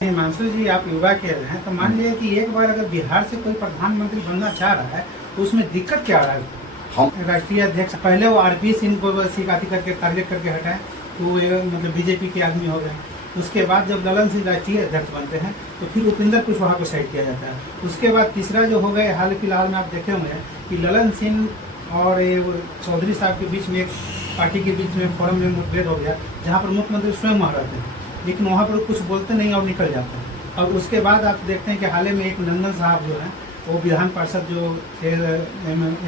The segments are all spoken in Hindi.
हिमांशु जी, आप युवा के हैं तो मान लीजिए कि एक बार अगर बिहार से कोई प्रधानमंत्री बनना चाह रहा है तो उसमें दिक्कत क्या रहा है? हम राष्ट्रीय अध्यक्ष पहले वो आरपी सिंह को शिकायती करके टारगेट करके हटाए तो वो मतलब बीजेपी के आदमी हो गए। उसके बाद जब ललन सिंह राष्ट्रीय अध्यक्ष बनते हैं तो फिर उपेंद्र कुशवाहा को साइड किया जाता है। उसके बाद तीसरा जो हो गए, हाल फिलहाल में आप देखे होंगे कि ललन सिंह और ये चौधरी साहब के बीच में एक पार्टी के बीच में फोरम में मुठभेड़ हो गया, जहाँ पर मुख्यमंत्री स्वयं वहाँ रहते हैं लेकिन वहाँ पर कुछ बोलते नहीं और निकल जाते हैं। और उसके बाद आप देखते हैं कि हाल ही में एक नंदन साहब जो हैं वो विधान पार्षद जो थे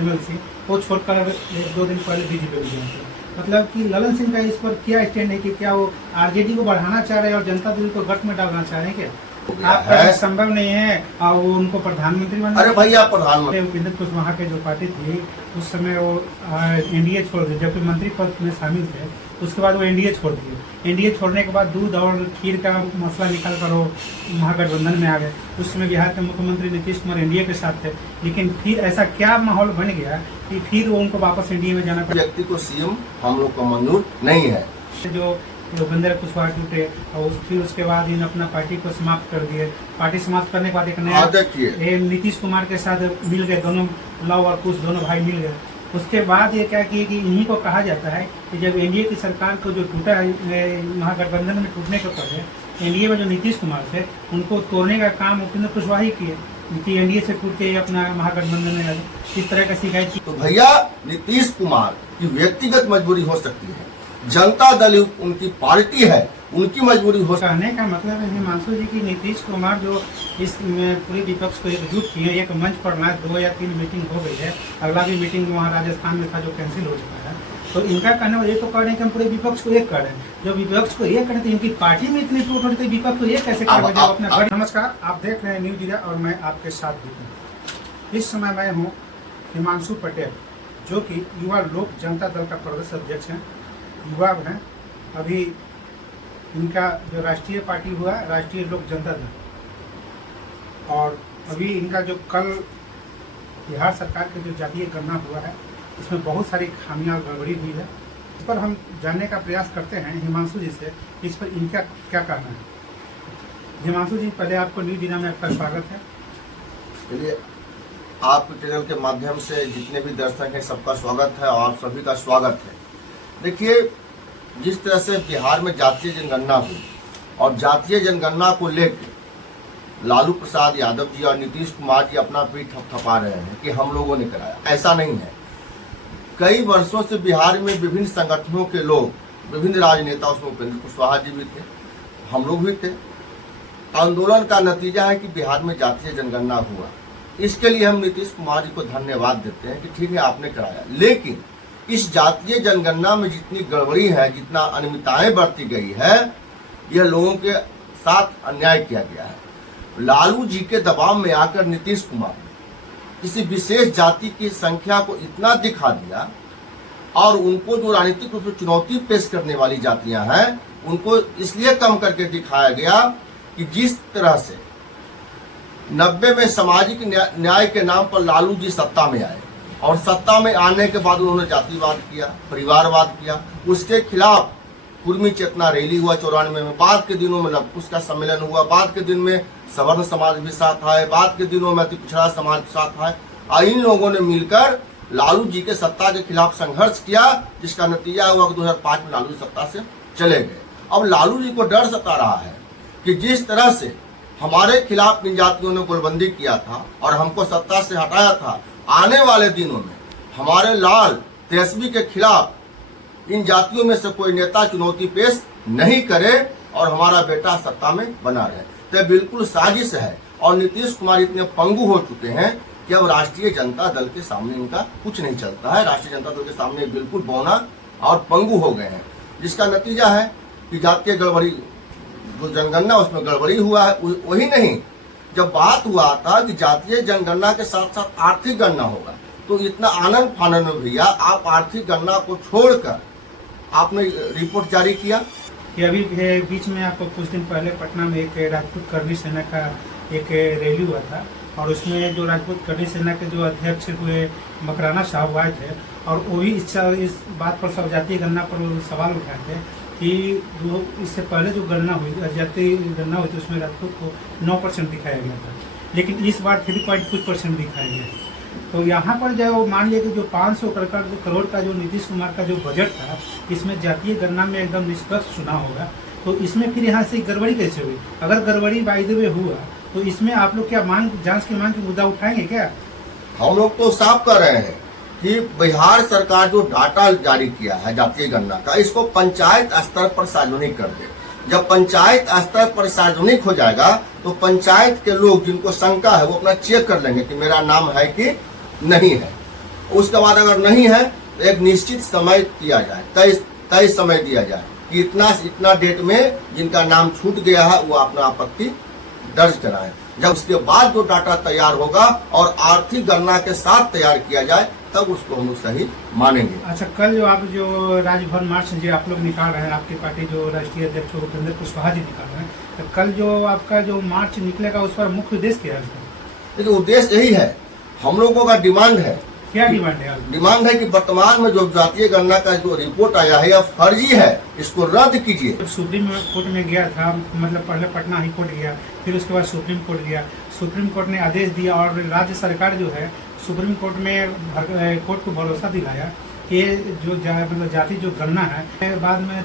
MLC वो छोड़कर 1-2 दिन पहले बीजेपी में गए थे। मतलब कि ललन सिंह का इस पर क्या स्टैंड है कि क्या वो आरजेडी को बढ़ाना चाह रहे हैं और जनता दल को गठ में डालना चाह रहे हैं? क्या आप संभव नहीं है और वो उनको प्रधानमंत्री बना? अरे भैया, प्रधानमंत्री उपेंद्र कुशवाहा के जो पार्टी थी उस समय वो एनडीए छोड़ दिए, जबकि मंत्री पद में शामिल थे। उसके बाद वो एनडीए छोड़ दिए। एनडीए छोड़ने के बाद दूध और खीर का मसला निकल कर वो महागठबंधन में आ गए। उस समय बिहार के मुख्यमंत्री नीतीश कुमार एनडीए के साथ थे, लेकिन फिर ऐसा क्या माहौल बन गया कि फिर वो उनको वापस एनडीए में जाना पड़ा। व्यक्ति को सीएम हम लोग को मंजूर नहीं है। जो उपेंद्र कुशवाहा टूटे और फिर उसके बाद इन अपना पार्टी को समाप्त कर दिए। पार्टी समाप्त करने के बाद एक नया नीतीश कुमार के साथ मिल गए, दोनों लव और कुश दोनों भाई मिल गए। उसके बाद ये क्या किए कि इन्हीं को कहा जाता है कि जब एनडीए की सरकार को जो टूटा है महागठबंधन में टूटने के पहले एनडीए में जो नीतीश कुमार थे उनको तोड़ने का काम उपेंद्र कुशवाहा ही किए कि एनडीए से टूट के अपना महागठबंधन में इस तरह का शिकायत की। तो भैया, नीतीश कुमार की व्यक्तिगत मजबूरी हो सकती है, जनता दल उनकी पार्टी है, उनकी मजबूरी हो। कहने का मतलब है हिमांशु जी की नीतीश कुमार जो इस पूरे विपक्ष को एकजुट किए, एक मंच पर ना 2 या 3 मीटिंग हो गई है, अगला भी मीटिंग वहाँ राजस्थान में था जो कैंसिल हो चुका है। तो इनका कहना ये तो कह रहे हैं कि हम पूरे विपक्ष को एक कर रहे हैं। जो विपक्ष को एक करें तो इनकी पार्टी में इतनी टूट होती है, विपक्ष को एक कैसे कर अपना। नमस्कार, आप देख रहे हैं न्यूज इंडिया और मैं आपके साथ भी हूँ। इस समय मैं हूँ हिमांशु पटेल, जो कि युवा लोक जनता दल का प्रदेश अध्यक्ष है, युवा हैं। अभी इनका जो राष्ट्रीय पार्टी हुआ राष्ट्रीय लोक जनता दल, और अभी इनका जो कल बिहार सरकार के जो जातीय गणना हुआ है इसमें बहुत सारी खामियां और गड़बड़ी हुई है। इस पर हम जानने का प्रयास करते हैं हिमांशु जी से, इस पर इनका क्या कहना है। हिमांशु जी, पहले आपको न्यूज इंडिया में आपका स्वागत है। चलिए, आपके चैनल के माध्यम से जितने भी दर्शक हैं सबका स्वागत है और सभी का स्वागत है। देखिए, जिस तरह से बिहार में जातीय जनगणना हुई और जातीय जनगणना को लेकर लालू प्रसाद यादव जी और नीतीश कुमार जी अपना पीठ थपथपा रहे हैं कि हम लोगों ने कराया, ऐसा नहीं है। कई वर्षों से बिहार में विभिन्न संगठनों के लोग, विभिन्न राजनेता, उसमें उपेंद्र कुशवाहा जी भी थे, हम लोग भी थे। आंदोलन का नतीजा है कि बिहार में जातीय जनगणना हुआ। इसके लिए हम नीतीश कुमार जी को धन्यवाद देते हैं कि ठीक है, आपने कराया। लेकिन इस जातीय जनगणना में जितनी गड़बड़ी है, जितना अनियमितताएं बरती गई है, यह लोगों के साथ अन्याय किया गया है। लालू जी के दबाव में आकर नीतीश कुमार ने किसी विशेष जाति की संख्या को इतना दिखा दिया और उनको जो राजनीतिक रूप से चुनौती पेश करने वाली जातियां हैं उनको इसलिए कम करके दिखाया गया कि जिस तरह से 90 में सामाजिक न्याय के नाम पर लालू जी सत्ता में आए और सत्ता में आने के बाद उन्होंने जातिवाद किया, परिवारवाद किया। उसके खिलाफ कुर्मी चेतना रैली हुआ 94 में, बाद के दिनों में लवकुश का सम्मेलन हुआ, बाद के दिन में सवर्ण समाज भी साथ आए, बाद के दिनों में अति पिछड़ा समाज साथ आए। और इन लोगों ने मिलकर लालू जी के सत्ता के खिलाफ संघर्ष किया, जिसका नतीजा हुआ कि 2005 में लालू जी सत्ता से चले गए। अब लालू जी को डर सता रहा है कि जिस तरह से हमारे खिलाफ इन जातियों ने गोलबंदी किया था और हमको सत्ता से हटाया था, आने वाले दिनों में हमारे लाल तेजस्वी के खिलाफ इन जातियों में से कोई नेता चुनौती पेश नहीं करे और हमारा बेटा सत्ता में बना रहे। तो बिल्कुल साजिश है और नीतीश कुमार इतने पंगु हो चुके हैं कि अब राष्ट्रीय जनता दल के सामने इनका कुछ नहीं चलता है। राष्ट्रीय जनता दल के सामने बिल्कुल बौना और पंगु हो गए हैं, जिसका नतीजा है कि जातीय गड़बड़ी, जो जनगणना उसमें गड़बड़ी हुआ है। वही नहीं, जब बात हुआ था कि जातीय जनगणना के साथ साथ आर्थिक गणना होगा, तो इतना आनंद फानंद में भैया आप आर्थिक गणना को छोड़कर आपने रिपोर्ट जारी किया कि अभी बीच में आपको कुछ दिन पहले पटना में एक राजपूत कर्मी सेना का एक रैली हुआ था और उसमें जो राजपूत कर्मी सेना के जो अध्यक्ष हुए मकराना साहब आए थे और वो भी इस बात पर सब जातीय गणना पर सवाल उठाए थे कि जो इससे पहले जो गणना हुई, जातीय गणना हुई थी, उसमें राजपूत को 9% दिखाया गया था, लेकिन इस बार 3.2% दिखाया गया है। तो यहाँ पर जो मान लिया कि जो 500 करोड़ का जो नीतीश कुमार का जो बजट था, इसमें जातीय गणना में एकदम निष्पक्ष चुनाव होगा, तो इसमें फिर यहाँ से गड़बड़ी कैसे हुई? अगर गड़बड़ी बाय द वे हुआ तो इसमें आप लोग क्या जांच की मांग की मुद्दा उठाएंगे क्या? हम लोग तो साफ कर रहे हैं कि बिहार सरकार जो डाटा जारी किया है जातीय गणना का, इसको पंचायत स्तर पर सार्वजनिक कर दे। जब पंचायत स्तर पर सार्वजनिक हो जाएगा तो पंचायत के लोग जिनको शंका है वो अपना चेक कर लेंगे कि मेरा नाम है कि नहीं है। उसके बाद अगर नहीं है तो एक निश्चित समय दिया जाए, तय समय दिया जाए कि इतना डेट में जिनका नाम छूट गया है वो अपना आपत्ति दर्ज कराएं। जब उसके बाद जो डाटा तैयार होगा और आर्थिक गणना के साथ तैयार किया जाए तब उसको हम लोग सही मानेंगे। अच्छा, कल जो आप जो राजभवन मार्च जो आप लोग निकाल रहे हैं, आपकी पार्टी जो राष्ट्रीय अध्यक्ष उपेंद्र कुशवाहा जी निकाल रहे हैं, तो कल जो आपका जो मार्च निकलेगा उस पर मुख्य उद्देश्य क्या है? देखिए, उद्देश्य यही है, हम लोगों का डिमांड है। क्या डिमांड है? डिमांड है कि वर्तमान में जो जातीय गणना का जो रिपोर्ट आया है यह फर्जी है, इसको रद्द कीजिए। सुप्रीम कोर्ट में गया था, मतलब पहले पटना हाई कोर्ट गया, फिर उसके बाद सुप्रीम कोर्ट गया, सुप्रीम कोर्ट ने आदेश दिया और राज्य सरकार जो है सुप्रीम कोर्ट में कोर्ट को भरोसा दिलाया कि जो मतलब जाति जो गणना है बाद में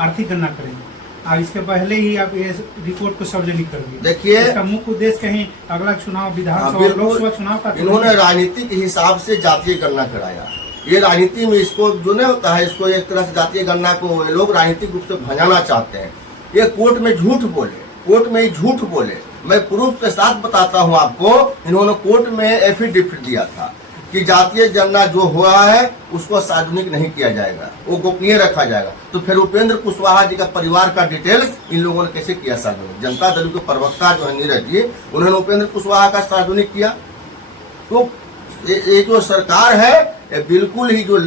आर्थिक गणना करेंगे, और इसके पहले ही आप ये रिपोर्ट को सार्वजनिक कर दिए। देखिए, इसका मुख्य उद्देश्य कहीं अगला चुनाव विधानसभा लोकसभा चुनाव का इन्होंने राजनीतिक हिसाब से जातीय गणना कराया। ये राजनीति में इसको जो नहीं होता है, इसको एक तरह से जातीय गणना को ये लोग राजनीतिक रूप से भजाना चाहते हैं। ये कोर्ट में झूठ बोले, कोर्ट में ही झूठ बोले। मैं प्रूफ के साथ बताता हूँ आपको, इन्होंने कोर्ट में एफिडेविट दिया था कि जातीय गणना जो हुआ है उसको सार्वजनिक नहीं किया जाएगा, वो गोपनीय रखा जाएगा। तो फिर उपेंद्र कुशवाहा जी का परिवार का डिटेल्स इन लोगों ने कैसे किया सार्वजनिक? जनता दल के प्रवक्ता जो है नीरज जी, उन्होंने उपेंद्र कुशवाहा का सार्वजनिक किया। तो ये जो सरकार है ये बिल्कुल ही जो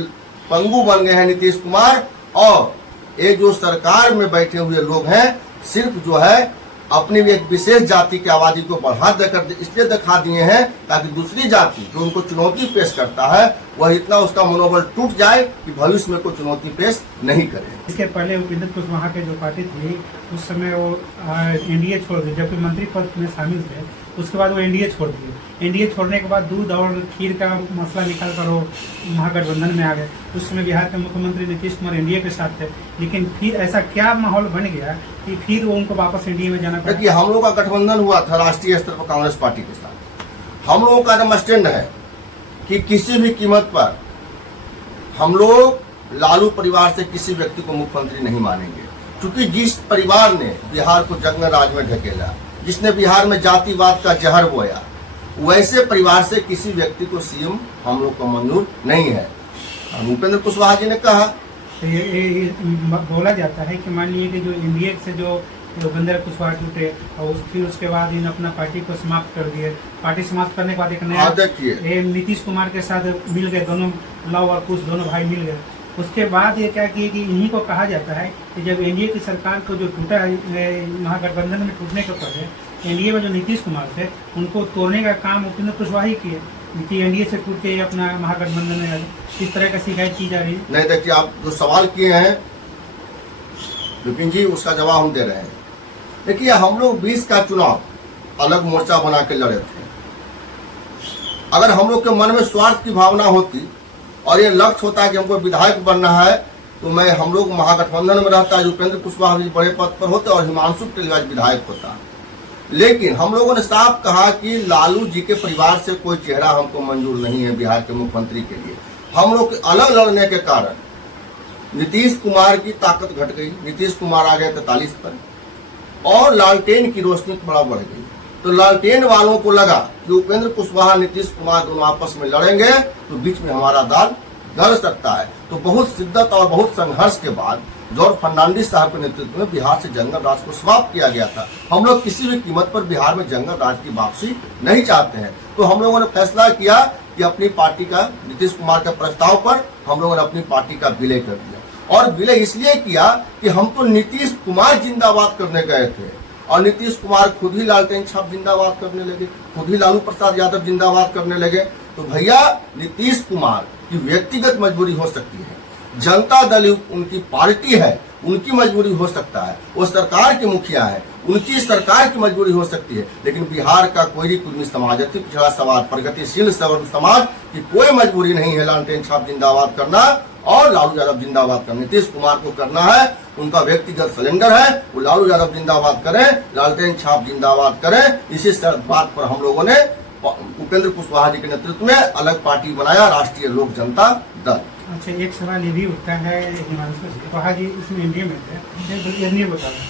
पंगु बन गए हैं नीतीश कुमार, और ये जो सरकार में बैठे हुए लोग हैं सिर्फ जो है अपनी एक विशेष जाति की आबादी को बढ़ा देकर इसलिए दिखा दिए हैं ताकि दूसरी जाति जो उनको चुनौती पेश करता है वह इतना उसका मनोबल टूट जाए कि भविष्य में कोई चुनौती पेश नहीं करे। इसके पहले उपेंद्र कुशवाहा के जो पार्टी थी उस समय वो एनडीए छोड़ दिए, जबकि मंत्री पद में शामिल थे। उसके बाद वो एनडीए छोड़ दिए। एनडीए छोड़ने के बाद दूध और खीर का मसला निकाल कर वो महागठबंधन में आ गए। उस समय बिहार के मुख्यमंत्री नीतीश कुमार एनडीए के साथ थे, लेकिन फिर ऐसा क्या माहौल बन गया कि फिर वो उनको वापस एनडीए में जाना पड़ा? देखिए, हम लोग का गठबंधन हुआ था राष्ट्रीय स्तर पर कांग्रेस पार्टी के साथ। हम लोगों का एकदम स्टैंड है कि किसी भी कीमत पर हम लोग लालू परिवार से किसी व्यक्ति को मुख्यमंत्री नहीं मानेंगे, क्योंकि जिस परिवार ने बिहार को जंगल राज में ढकेला, जिसने बिहार में जातिवाद का जहर बोया, वैसे परिवार से किसी व्यक्ति को सीएम हम लोग को मंजूर नहीं है। उपेंद्र कुशवाहा जी ने कहा। तो ये बोला जाता है कि मान लीजिए कि जो एनडीए से जो उपेंद्र कुशवाहा टूटे और फिर उसके बाद इन अपना पार्टी को समाप्त कर दिए। पार्टी समाप्त करने के बाद एक नया नीतीश कुमार के साथ मिल गए, दोनों लव और कुश दोनों भाई मिल गए। उसके बाद ये क्या किए कि इन्हीं को कहा जाता है कि जब एनडीए की सरकार को जो टूटा महागठबंधन में टूटने के पहले एनडीए में जो नीतीश कुमार थे उनको तोड़ने का काम उपेंद्र कुशवाहा ही किए कि एनडीए से टूट के अपना महागठबंधन में इस तरह का शिकायत की जा रही है। नहीं, देखिए, आप जो सवाल किए हैं विपिन जी, उसका जवाब हम दे रहे हैं। देखिए, हम लोग 20 का चुनाव अलग मोर्चा बना के लड़े थे। अगर हम लोग के मन में स्वार्थ की भावना होती और ये लक्ष्य होता है कि हमको विधायक बनना है तो हम लोग महागठबंधन में रहता है, उपेंद्र कुशवाहा जी बड़े पद पर होते और हिमांशु टेलीवाज विधायक होता। लेकिन हम लोगों ने साफ कहा कि लालू जी के परिवार से कोई चेहरा हमको मंजूर नहीं है बिहार के मुख्यमंत्री के लिए। हम लोग अलग लड़ने के कारण नीतीश कुमार की ताकत घट गई, नीतीश कुमार आ गए 43 पर और लालटेन की रोशनी बड़ा बढ़ गई। तो लालटेन वालों को लगा कि उपेंद्र कुशवाहा नीतीश कुमार दोनों आपस में लड़ेंगे तो बीच में हमारा दाल गल सकता है। तो बहुत शिद्दत और बहुत संघर्ष के बाद जॉर्ज फर्नांडिस साहब के नेतृत्व में बिहार से जंगल राज को समाप्त किया गया था। हम लोग किसी भी कीमत पर बिहार में जंगल राज की वापसी नहीं चाहते हैं। तो हम लोगों ने फैसला किया कि अपनी पार्टी का नीतीश कुमार के प्रस्ताव पर हम लोगों ने अपनी पार्टी का विलय कर दिया। और विलय इसलिए किया कि हम तो नीतीश कुमार जिंदाबाद करने गए थे और नीतीश कुमार खुद ही लालटेन छाप जिंदाबाद करने लगे, खुद ही लालू प्रसाद यादव जिंदाबाद करने लगे। तो भैया, नीतीश कुमार की व्यक्तिगत मजबूरी हो सकती है, जनता दल उनकी पार्टी है, उनकी मजबूरी हो सकता है, वो सरकार के मुखिया है, उनकी सरकार की मजबूरी हो सकती है, लेकिन बिहार का कोई कुर्मी समाज, अति पिछड़ा समाज, प्रगतिशील समाज की कोई मजबूरी नहीं है लालटेन छाप जिंदाबाद करना और लालू यादव जिंदाबाद करना। नीतीश कुमार को करना है, उनका व्यक्तिगत सिलेंडर है, वो लालू यादव जिंदाबाद करें, लालटेन छाप जिंदाबाद करें। इसी बात पर हम लोगों ने उपेंद्र कुशवाहा जी के नेतृत्व में अलग पार्टी बनाया, राष्ट्रीय लोक जनता दल। अच्छा, एक सवाल ये भी उठता है हिमांशु जी, कुशवाहा जी इसमें एनडीए में थे, नहीं बता रहा,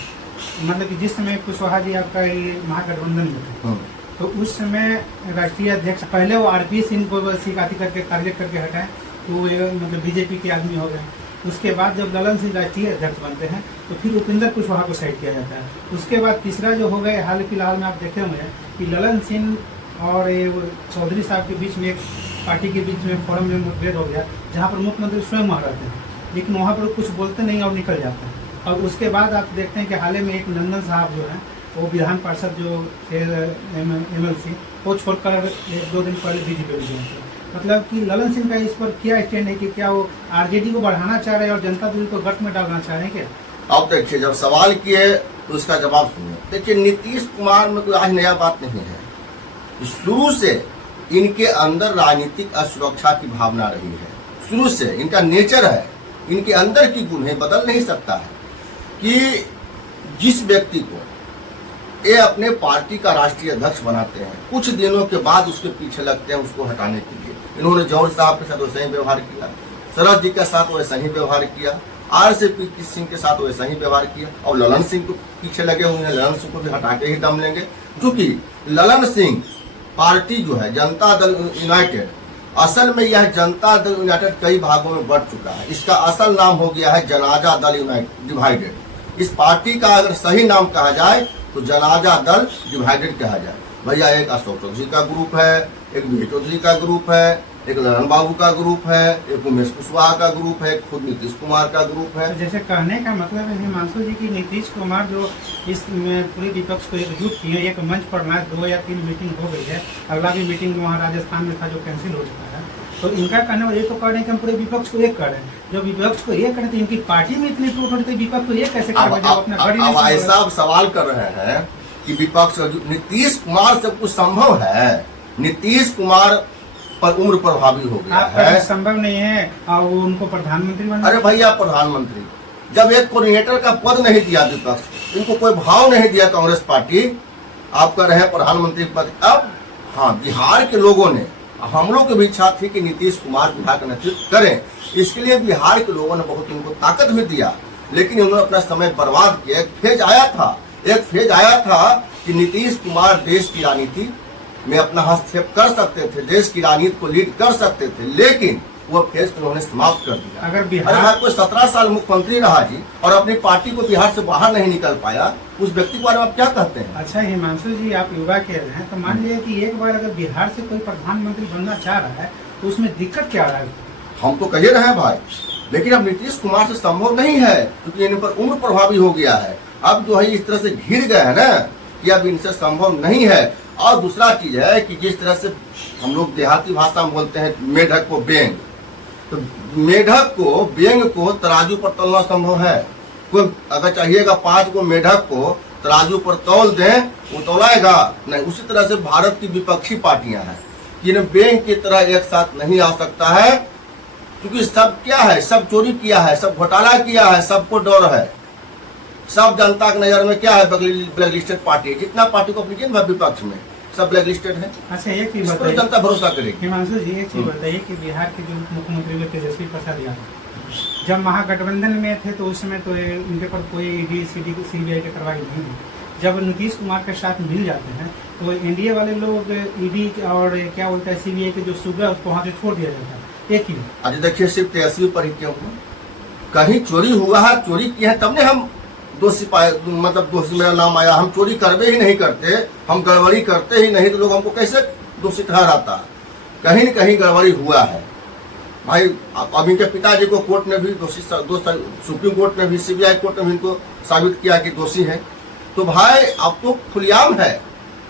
मतलब कि जिस समय कुशवाहा जी आपका ये महागठबंधन में थे तो उस समय राष्ट्रीय अध्यक्ष पहले वो आरपीएस सिंह को शिकायती करके टारगेट करके हटाए तो वो मतलब बीजेपी के आदमी हो गए। उसके बाद जब ललन सिंह राष्ट्रीय अध्यक्ष बनते हैं तो फिर उपेंद्र कुशवाहा को साइड किया जाता है। उसके बाद तीसरा जो हो गए हाल फिलहाल में आप देखे होंगे कि ललन सिंह और ये चौधरी साहब के बीच में एक पार्टी के बीच में फोरम में मुठभेड़ हो गया, जहाँ पर मुख्यमंत्री स्वयं वहाँ रहते हैं, लेकिन वहाँ पर कुछ बोलते नहीं और निकल जाते हैं। और उसके बाद आप देखते हैं कि हाल ही में एक नंदन साहब जो हैं वो विधान पार्षद जो थे MLC, वो छोड़कर 1-2 दिन पहले बीजेपी में गए थे। मतलब कि ललन सिंह का इस पर क्या स्टैंड है कि क्या वो आरजेडी को बढ़ाना चाह रहे हैं और जनता दल को गठ में डालना चाह रहे हैं क्या? अब देखिए, जब सवाल किए तो उसका जवाब सुनिए। देखिए, नीतीश कुमार में कोई आज नया बात नहीं है, शुरू से इनके अंदर राजनीतिक असुरक्षा की भावना रही है, शुरू से इनका नेचर है, इनके अंदर की गुण है, बदल नहीं सकता है कि जिस व्यक्ति को ये अपने पार्टी का राष्ट्रीय अध्यक्ष बनाते हैं, कुछ दिनों के बाद उसके पीछे लगते हैं उसको हटाने के लिए। इन्होंने जौहर साहब के साथ वैसा ही व्यवहार किया, शरद जी के साथ वैसा ही व्यवहार किया, RCP सिंह के साथ वैसा ही व्यवहार किया, और ललन सिंह को पीछे लगे हुए हैं, ललन सिंह को भी हटा के ही दम लेंगे। क्योंकि ललन सिंह पार्टी जो है जनता दल यूनाइटेड, असल में यह जनता दल यूनाइटेड कई भागों में बढ़ चुका है। इसका असल नाम हो गया है जनाजा दल डिवाइडेड। इस पार्टी का अगर सही नाम कहा जाए तो जनाजा दल डिवाइडेड कहा जाए। भैया, एक अशोक चौधरी का ग्रुप है, एक विजय चौधरी का ग्रुप है, एक ललन बाबू का ग्रुप है, एक उमेश कुशवाहा का ग्रुप है, खुद नीतीश कुमार का ग्रुप है। जैसे कहने का मतलब है हिमांशु जी की नीतीश कुमार जो इस पूरे विपक्ष को एकजुट किए, एक मंच पर ना 2 या 3 मीटिंग हो गई है, अगला भी मीटिंग वहाँ राजस्थान में था जो कैंसिल हो चुका है, तो इनका कहना ये तो कह रहे हैं कि हम पूरे विपक्ष को एक कर रहे हैं। जब विपक्ष को एक करें तो इनकी पार्टी में इतनी टूट होती है, विपक्ष को एक कैसे कर? अब ऐसा सवाल कर रहे हैं कि विपक्ष नीतीश कुमार से कुछ संभव है? नीतीश कुमार पर उम्र प्रभावी हो गया है, संभव नहीं है और वो उनको प्रधानमंत्री बनना। अरे भैया, प्रधानमंत्री जब एक कोऑर्डिनेटर का पद नहीं दिया विपक्ष, इनको कोई भाव नहीं दिया कांग्रेस पार्टी, आप कर रहे हैं प्रधानमंत्री पद। अब हाँ, बिहार के लोगों ने, हम लोग की भी इच्छा थी कि नीतीश कुमार बिहार का नेतृत्व करें, इसके लिए बिहार के लोगों ने बहुत इनको ताकत भी दिया, लेकिन उन्होंने अपना समय बर्बाद किया। एक फेज आया था कि नीतीश कुमार देश की राजनीति में अपना हस्तक्षेप कर सकते थे, देश की राजनीति को लीड कर सकते थे, लेकिन वो फेज उन्होंने समाप्त कर दिया। अगर बिहार कोई 17 साल मुख्यमंत्री रहा जी और अपनी पार्टी को बिहार से बाहर नहीं निकल पाया, उस व्यक्ति के बारे में आप क्या कहते हैं? अच्छा हिमांशु जी, आप युवा कह रहे हैं, तो मान लीजिए कि एक बार अगर बिहार से कोई प्रधानमंत्री बनना चाह रहा है तो उसमें दिक्कत क्या आ रहा है? हम तो कह रहे हैं भाई, लेकिन अब नीतीश कुमार से संभव नहीं है क्योंकि इन पर उम्र प्रभावी हो गया है। अब जो है इस तरह से घिर गए हैं ना कि अब इनसे संभव नहीं है। और दूसरा चीज है कि जिस तरह से हम लोग देहाती भाषा में बोलते हैं मेढक को बेंग, तो मेढक को बेंग को तराजू पर तोलना संभव है? कोई अगर चाहिएगा 5 को मेढक को तराजू पर तौल दें, वो तौलाएगा नहीं। उसी तरह से भारत की विपक्षी पार्टियां हैं, जिन्हें बेंग की तरह एक साथ नहीं आ सकता है, क्योंकि सब क्या है, सब चोरी किया है, सब घोटाला किया है, सबको डर है, सब जनता की नजर में क्या है, ब्लैक लिस्टेड पार्टी। जितना पार्टी को अपनी विपक्ष में सब ब्लैक लिस्टेड है। अच्छा, एक चीज बताइए, जनता भरोसा करेगी? हिमांशु जी, एक चीज बताइए कि बिहार के जो मुख्यमंत्री हुए तेजस्वी प्रसाद यादव जब महागठबंधन में थे तो उस समय तो उनके पर कोई ईडी CBI की कार्रवाई नहीं हुई। जब नीतीश कुमार के साथ मिल जाते हैं तो एनडीए वाले लोग ईडी और क्या बोलते हैं CBI के जो सूबा उसको वहाँ से छोड़ दिया जाता है। एक ही आज देखिए, सिर्फ तेजस्वी पर ही क्यों? कहीं चोरी हुआ है, चोरी की है तब ने हम दोषी पाए, मतलब दोषी मेरा नाम आया। हम चोरी करबे ही नहीं करते, हम गड़बड़ी करते ही नहीं, तो लोग हमको कैसे दोषी ठहराता? कहीं न कहीं गड़बड़ी हुआ है भाई। अब इनके पिताजी को कोर्ट ने भी दोषी, सुप्रीम कोर्ट ने भी, CBI कोर्ट ने भी इनको साबित किया कि दोषी है। तो भाई अब तो खुलेआम है,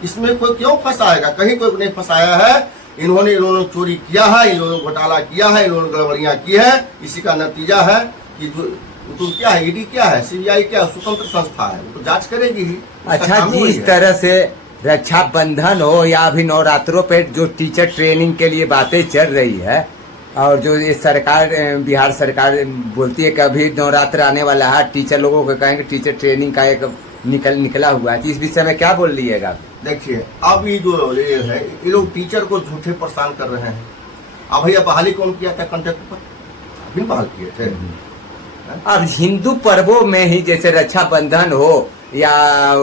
इसमें कोई क्यों फंसाएगा? कहीं कोई नहीं फंसाया है। इन्होंने चोरी किया है, इन्होंने घोटाला किया है, इन्होंने गड़बड़ियां की है। इसी का नतीजा है कि जो वो तो क्या है, ईडी क्या है, सीबीआई क्या स्वतंत्र संस्था है, वो तो जांच करेगी ही। उसका अच्छा, काम ही वही जिस है। तरह से रक्षाबंधन हो या अभी नवरात्रों पे जो टीचर ट्रेनिंग के लिए बातें चल रही है, और जो ये सरकार, बिहार सरकार बोलती है कि अभी नवरात्र आने वाला है, टीचर लोगों को कहेंगे टीचर ट्रेनिंग का एक निकला हुआ है, तो इस विषय में क्या बोल लीजिएगा? देखिए, अब ये जो ये है, ये लोग टीचर को झूठे परेशान कर रहे हैं। अब भैया बहाली कौन किया था कॉन्ट्रैक्ट पर? अभी बहाल किए थे। अब हिंदू पर्वों में ही जैसे रक्षाबंधन हो या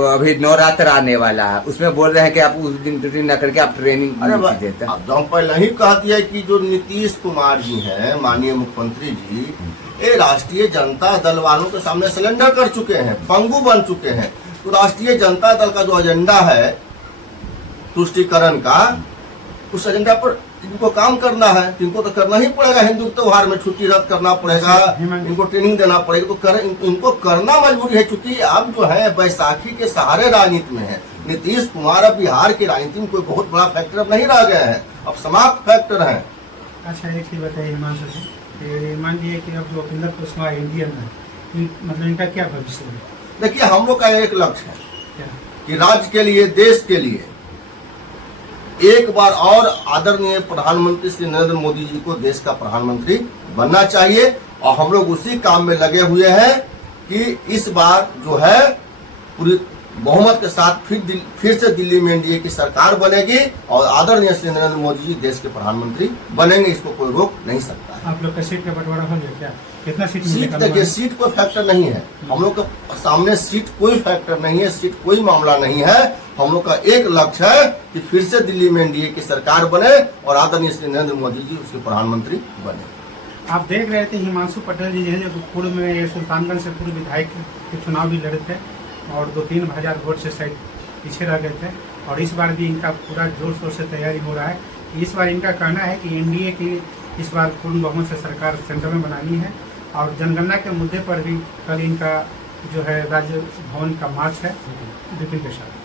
अभी नवरात्र आने वाला है, उसमें बोल रहे हैं कि आप उस दिन न करके आप ट्रेनिंग कीजिए। अब जो हम पहले ही कह दिया कि जो नीतीश कुमार जी हैं, माननीय मुख्यमंत्री जी, ये राष्ट्रीय जनता दल वालों के सामने सरेंडर कर चुके हैं, पंगु बन चुके हैं। तो राष्ट्रीय जनता दल का जो एजेंडा है तुष्टीकरण का, उस एजेंडा पर इनको काम करना है, इनको तो करना ही पड़ेगा। हिंदू त्योहार में छुट्टी रद्द करना पड़ेगा, इनको ट्रेनिंग देना पड़ेगा, तो इनको करना मजबूरी है। चूंकि अब जो है बैसाखी के सहारे राजनीति में है। नीतीश कुमार अब बिहार की राजनीति में कोई बहुत बड़ा फैक्टर अब नहीं रह गए हैं, अब समाप्त फैक्टर है। अच्छा, एक चीज बताइए हिमांशु जी, मान लीजिए कि अब जो उपेंद्र कुशवाहा इंडियन है, मतलब इनका क्या भविष्य है? देखिए, हम लोग का एक लक्ष्य है क्या? कि राज्य के लिए, देश के लिए एक बार और आदरणीय प्रधानमंत्री श्री नरेंद्र मोदी जी को देश का प्रधानमंत्री बनना चाहिए, और हम लोग उसी काम में लगे हुए हैं कि इस बार जो है पूरी बहुमत के साथ फिर से दिल्ली में एनडीए की सरकार बनेगी और आदरणीय श्री नरेंद्र मोदी जी देश के प्रधानमंत्री बनेंगे। इसको कोई रोक नहीं सकता है। आप लोग का सीट का बंटवारा हो गया क्या? कितना सीट सीट मिलेगा? देखिए, सीट कोई फैक्टर नहीं है, हम लोग के सामने सीट कोई फैक्टर नहीं है, सीट कोई मामला नहीं है। हम लोग का एक लक्ष्य है कि फिर से दिल्ली में एनडीए की सरकार बने और आदरणीय श्री नरेंद्र मोदी जी उसके प्रधानमंत्री बने। आप देख रहे थे हिमांशु पटेल जी जो पूर्व में सुल्तानगंज से पूर्व विधायक के चुनाव भी लड़े थे और 2-3 हजार वोट से शायद पीछे रह गए थे, और इस बार भी इनका पूरा जोर शोर से तैयारी हो रहा है। इस बार इनका कहना है कि एनडीए की इस बार पूर्ण बहुमत से सरकार सेंटर में बनानी है, और जनगणना के मुद्दे पर भी कल इनका जो है राज्य भवन का मार्च है विपिन के साथ।